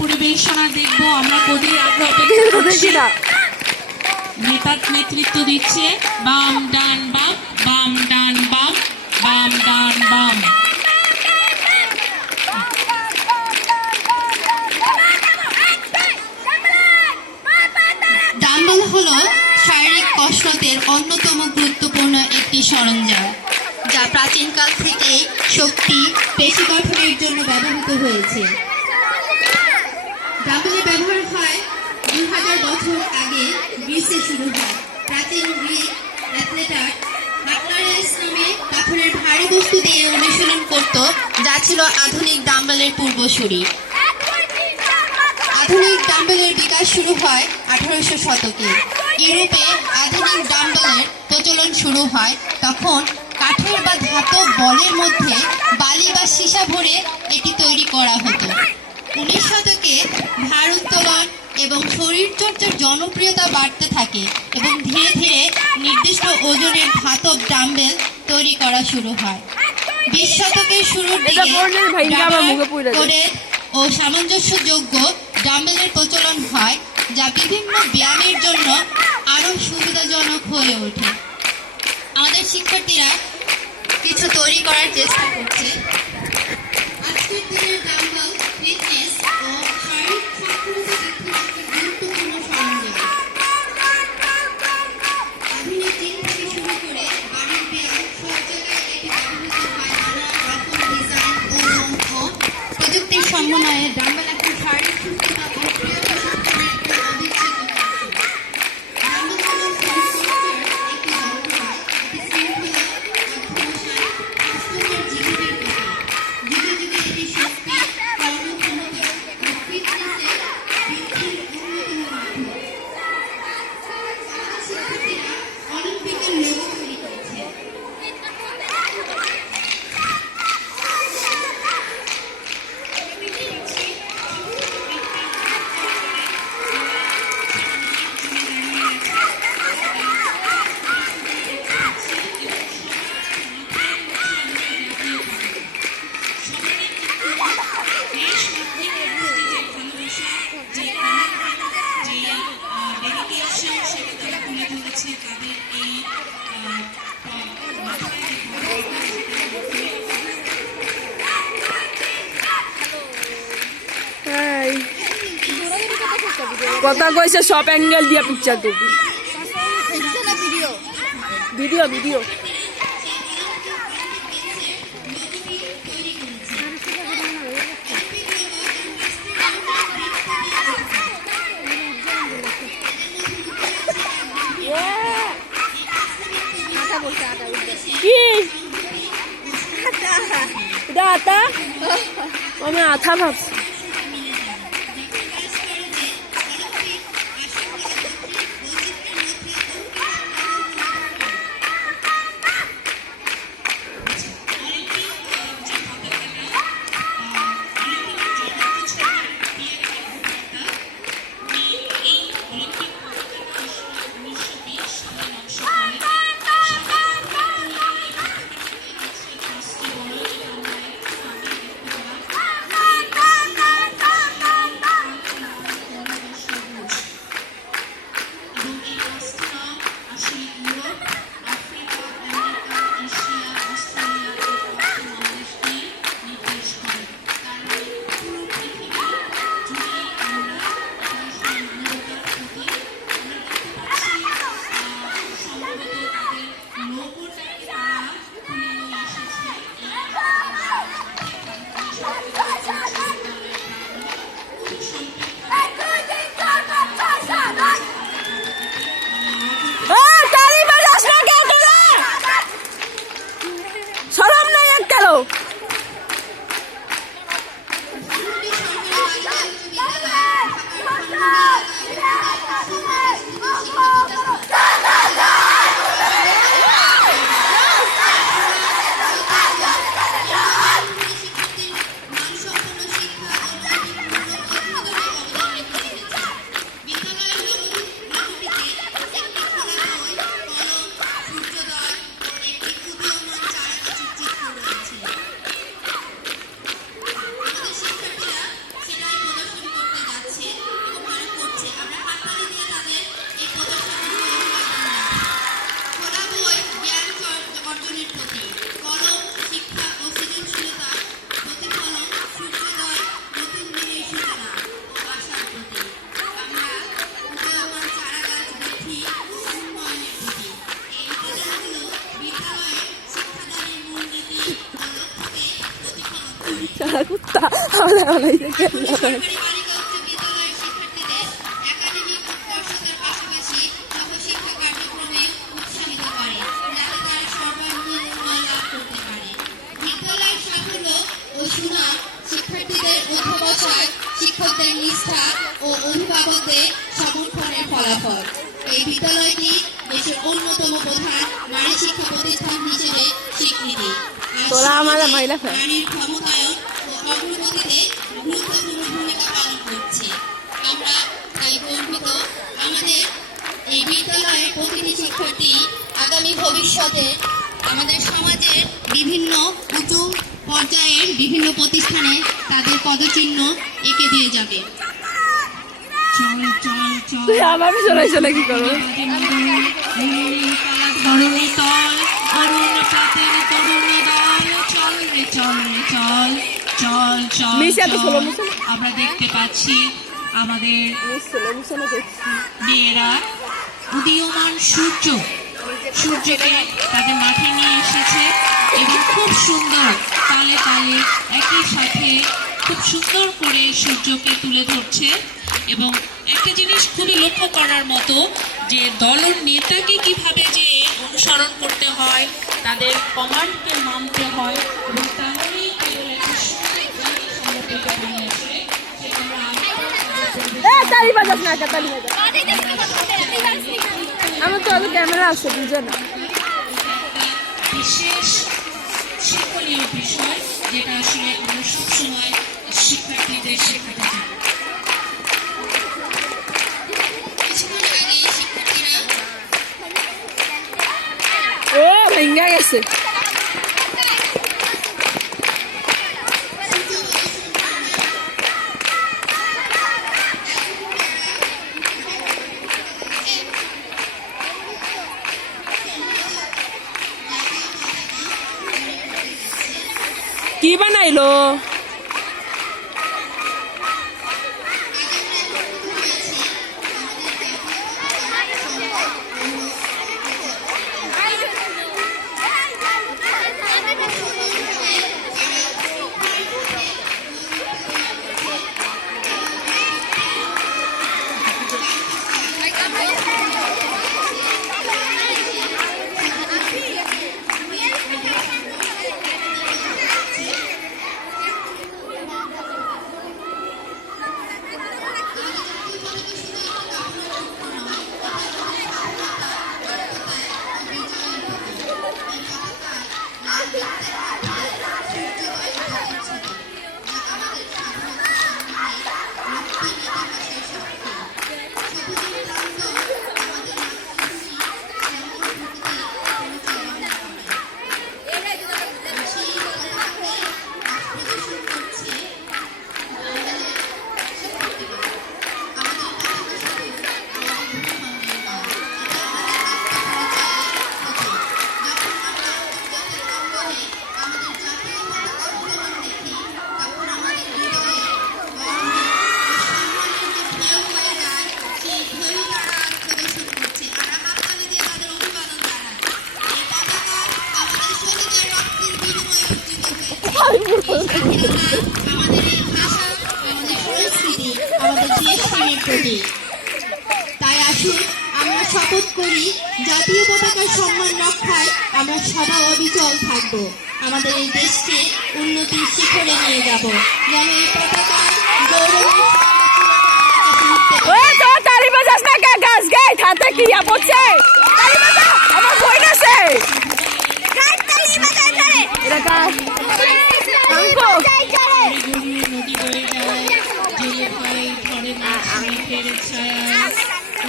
পরিবেশনা দেখব আমরা কদিন আগে অপেক্ষা করছি। নেতৃত্ব দিচ্ছে বাম ডান বাম, বাম ডান বাম, বাম ডান বাম। ডাম্বেল হলো শারীরিক কসরতের অন্যতম গুরুত্বপূর্ণ একটি সরঞ্জাম, যা প্রাচীনকাল থেকে শক্তি পেশি গঠনের জন্য ব্যবহৃত হয়েছে। ডাম্বেলের ব্যবহার হয় 2000 বছর আগে গ্রিসে শুরু হয়। প্রাচীন গ্রিক অ্যাথলেটরা হাটলারেস নামে পাথরের ভারী বস্তু দিয়ে অনুশীলন করত, যা ছিল আধুনিক ডাম্বেলের পূর্বসূরি। আধুনিক ডাম্বেলের বিকাশ শুরু হয় 1800 শতকে। ইউরোপে আধুনিক ডাম্বেলের প্রচলন শুরু হয় তখন কাঠের বা ধাতব বলের মধ্যে বালি বা সীসা ভরে এটি তৈরি করা হতো। 19 শতকে ভার উত্তোলন এবং শরীরচর্চার জনপ্রিয়তা বাড়তে থাকে এবং ধীরে ধীরে নির্দিষ্ট ওজনের ধাতব ডাম্বেল তৈরি করা শুরু হয়। 20 শতকের শুরুর দিকে কোডেড ও সামঞ্জস্যযোগ্য ডাম্বেলের প্রচলন হয়, যা বিভিন্ন ব্যায়ামের জন্য আরো সুবিধাজনক হয়ে ওঠে। আমাদের শিক্ষার্থীরা কিছু তৈরি করার চেষ্টা করছে। আজকের দিনের ডাম্বেল ফিটনেস ও শারীরিক সক্ষমতা বৃদ্ধির একটা গুরুত্বপূর্ণ সরঞ্জাম। আধুনিক জিম থেকে শুরু করে বাড়ির ব্যায়াম সব জায়গায় এটি ব্যবহৃত হয়। নানা রকম ডিজাইন ও প্রযুক্তির সমন্বয়ে ডাম্বেল এখন শারীরিক সুস্থতা ও ক্রিয়াশীলতার একটা অবিচ্ছেদ্য অংশ। ডাম্বেল হলো শরীরচর্চার একটি যন্ত্রপাতি। এটি শৃঙ্খলা, অধ্যবসায়, স্বাস্থ্যকর জীবনের প্রতীক। যুগে যুগে এটি শক্তি, কর্মক্ষমতা ও ফিটনেসের বৃদ্ধির অন্যতম মাধ্যম। আমাদের শিক্ষার্থীরা অলিম্পিকের লোগো তৈরি করেছে। কথা কইছে সব অ্যাঙ্গেল দিয়ে পিকচার করবি। ভিডিও ভিডিও কি এটা আতা আমি আথা ভাবছি। বালিকা উচ্চ বিদ্যালয়ের শিক্ষার্থীদের একাডেমিক উৎকর্ষতার পাশাপাশি সহশিক্ষা কার্যক্রমে উৎসাহিত করে যাতে তারা সর্বাঙ্গীন উন্নয়ন লাভ করতে পারে। বিদ্যালয়ের সাফল্য ও সুনাম শিক্ষার্থীদের অধ্যবসায়, শিক্ষকদের নিষ্ঠা ও অভিভাবকদের সমর্থনের ফলাফল। এই বিদ্যালয়টি দেশের অন্যতম প্রধান নারী শিক্ষা প্রতিষ্ঠান হিসেবে স্বীকৃতি। আর তোরা আমাদের মহিলা ফ্যান। নারীর ক্ষমতায়ন ও অগ্রগতিতে গুরুত্বপূর্ণ ভূমিকা পালন করছে। আমরা তাই গর্বিত আমাদের এই বিদ্যালয়ের প্রতিটি শিক্ষার্থী আগামী ভবিষ্যতে আমাদের সমাজের বিভিন্ন উঁচু পর্যায়ের বিভিন্ন প্রতিষ্ঠানে তাদের পদচিহ্ন এঁকে দিয়ে যাবে। চল চল চল তুই আমার পিছনে কি করবো? ধরণী তল অরুণ প্রাতের তরুণ দল চল রে চল রে চল চল চল মিশে এত চল। slow motion? আমরা দেখতে পাচ্ছি আমাদের মেয়েরা উদীয়মান সূর্যকে তাদের মাঠে নিয়ে এসেছে এবং খুব সুন্দর তালে তালে একই সাথে খুব সুন্দর করে সূর্যকে তুলে ধরছে। এবং একটা জিনিস খুবই লক্ষ্য করার মতো যে দলের নেতাকে কিভাবে যে অনুসরণ করতে হয়, তাদের কমান্ডকে মানতে হয় এবং তাহলেই কেবল একটা সুন্দর জাতি সংগঠিত হয়ে আসে। সেটা আমরা তালি বাজাস না, তালি বাজাস। আমার তো আগে ক্যামেরা আছে, বুঝো না। বিশেষ শিক্ষণীয় বিষয় যেটা আসলে আমরা সবসময় শিক্ষার্থীদের শেখাতে চাই। কিছুক্ষণ আগে শিক্ষার্থীরা ও ভেঙ্গা গেছে। কি বানাইলো? আমাদের এই ভাষা, আমাদের সংস্কৃতি, আমাদের দেশ প্রেমের প্রতীক। তাই আসুন আমরা শপথ করি জাতীয় পতাকার সম্মান রক্ষায় আমরা সদা অবিচল থাকব। আমাদের এই দেশকে উন্নতির শিখরে নিয়ে যাব, যেন এই পতাকার গৌরবের ওই তো তালি বাজাস না, গাছ গায়ে খাতে কি পড়ছে? তালি বাজা, আমার বই আছে। এটা কাজ নদী বয়ে যায় জেলে ভাই ঘরে মাছের ছায়া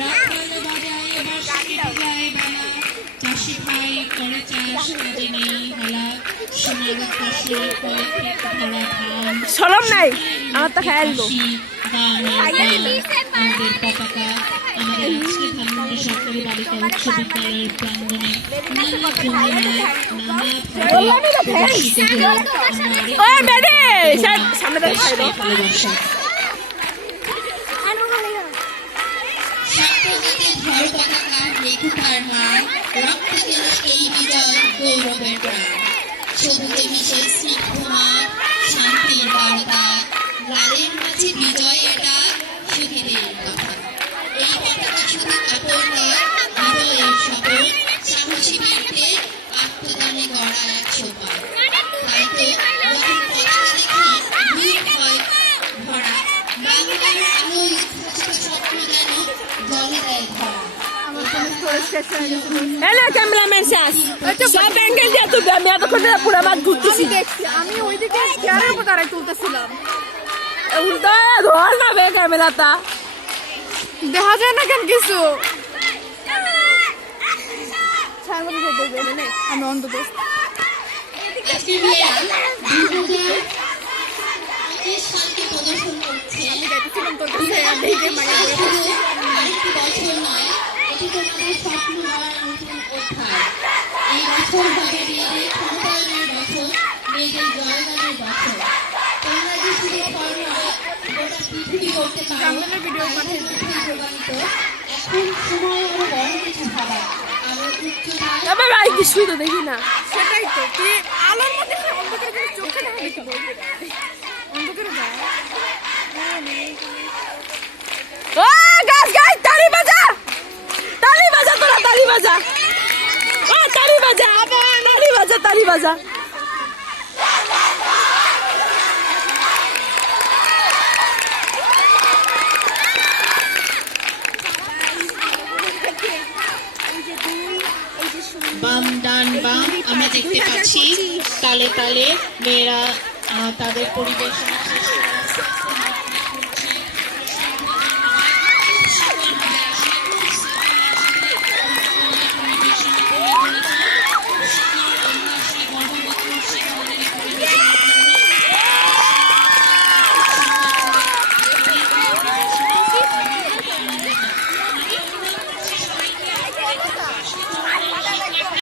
রাখাল বাজায় বাঁশি গায়ে বেলা চাষি ভাই করে চাষ কাজে নেই হেলা সোনার ফসল ফলে ক্ষেত ভরা ধান সরম নাই, আমার তো খেয়াল আমাদের পতাকা আমাদের আজকে ধানমন্ডি সরকারি বালিকা উচ্চ বিদ্যালয়ের প্রাঙ্গণে নানা ভঙ্গিমায় নানা প্রদর্শিত হলো। সামনে ভালোবাসা ছাত্রজাতির ঝড় পতাকা লেখুকার মান রক্তে গেল এই বিজয় গৌরবের প্রাণ। সবুজে মিশে স্নিগ্ধ মাঠ, শান্তির বার্তা, লালের মাঝে বিজয়ের ডাক, সুখেদের কথা। এই পতাকা শুধু কাপড় নয়, হৃদয়ের শপথ, সাহসী বীরদের আত্মদানে গড়া এক সোপান। তাই তো নতুন পতাকা দেখে ভিড় হয় ভরা, বাংলার আলো উদ্ভাসিত স্বপ্ন যেন জলে দেয় ধরা। হ্যালো ক্যামেরাম্যান শেষ সব অ্যাঙ্গেল দিয়ে তুলবে আমি এতক্ষণ পুরো মাঠ ঘুরতেছি আমি ওইদিকে চেয়ারের উপর দাঁড়ায় তুলতেছিলাম, উল্টা ধর না বে ক্যামেরাটা দেখা যায় না কেন কিছু। আমি অন্তত আজকের মেয়েরা 2025 সালকে প্রদর্শন করছে। দেখেছিলাম তোর কাছে দেখে মাইয়া বলে শুধু আরেকটি বছর নয়, এটি তোমাদের স্বপ্ন গড়ার নতুন অধ্যায়। এই বছর হবে মেয়েদের ক্ষমতায়নের বছর, মেয়েদের জয়গানের বছর। তোমরা যে শুধু ফর্মুলা গোটা পৃথিবী করতে পারো, তাই পৃথিবী প্রমাণিত। এখন সময় আরো বড় কিছু ভাবা, আরো উচ্চতায় তবে ভাই কিছুই তো দেখি না সেটাই তো, তুই আলোর মধ্যে সে অন্ধকারে কোনো চোখে দেখা দেখি বলবি অন্ধকারে যা ও গাছ গাছ তালি বাজা তোরা তালি বাজা ও তালি বাজা তালি বাজা বাম ডান বাম আমরা দেখতে পাচ্ছি তালে তালে মেয়েরা তাদের পরিবেশনা শেষ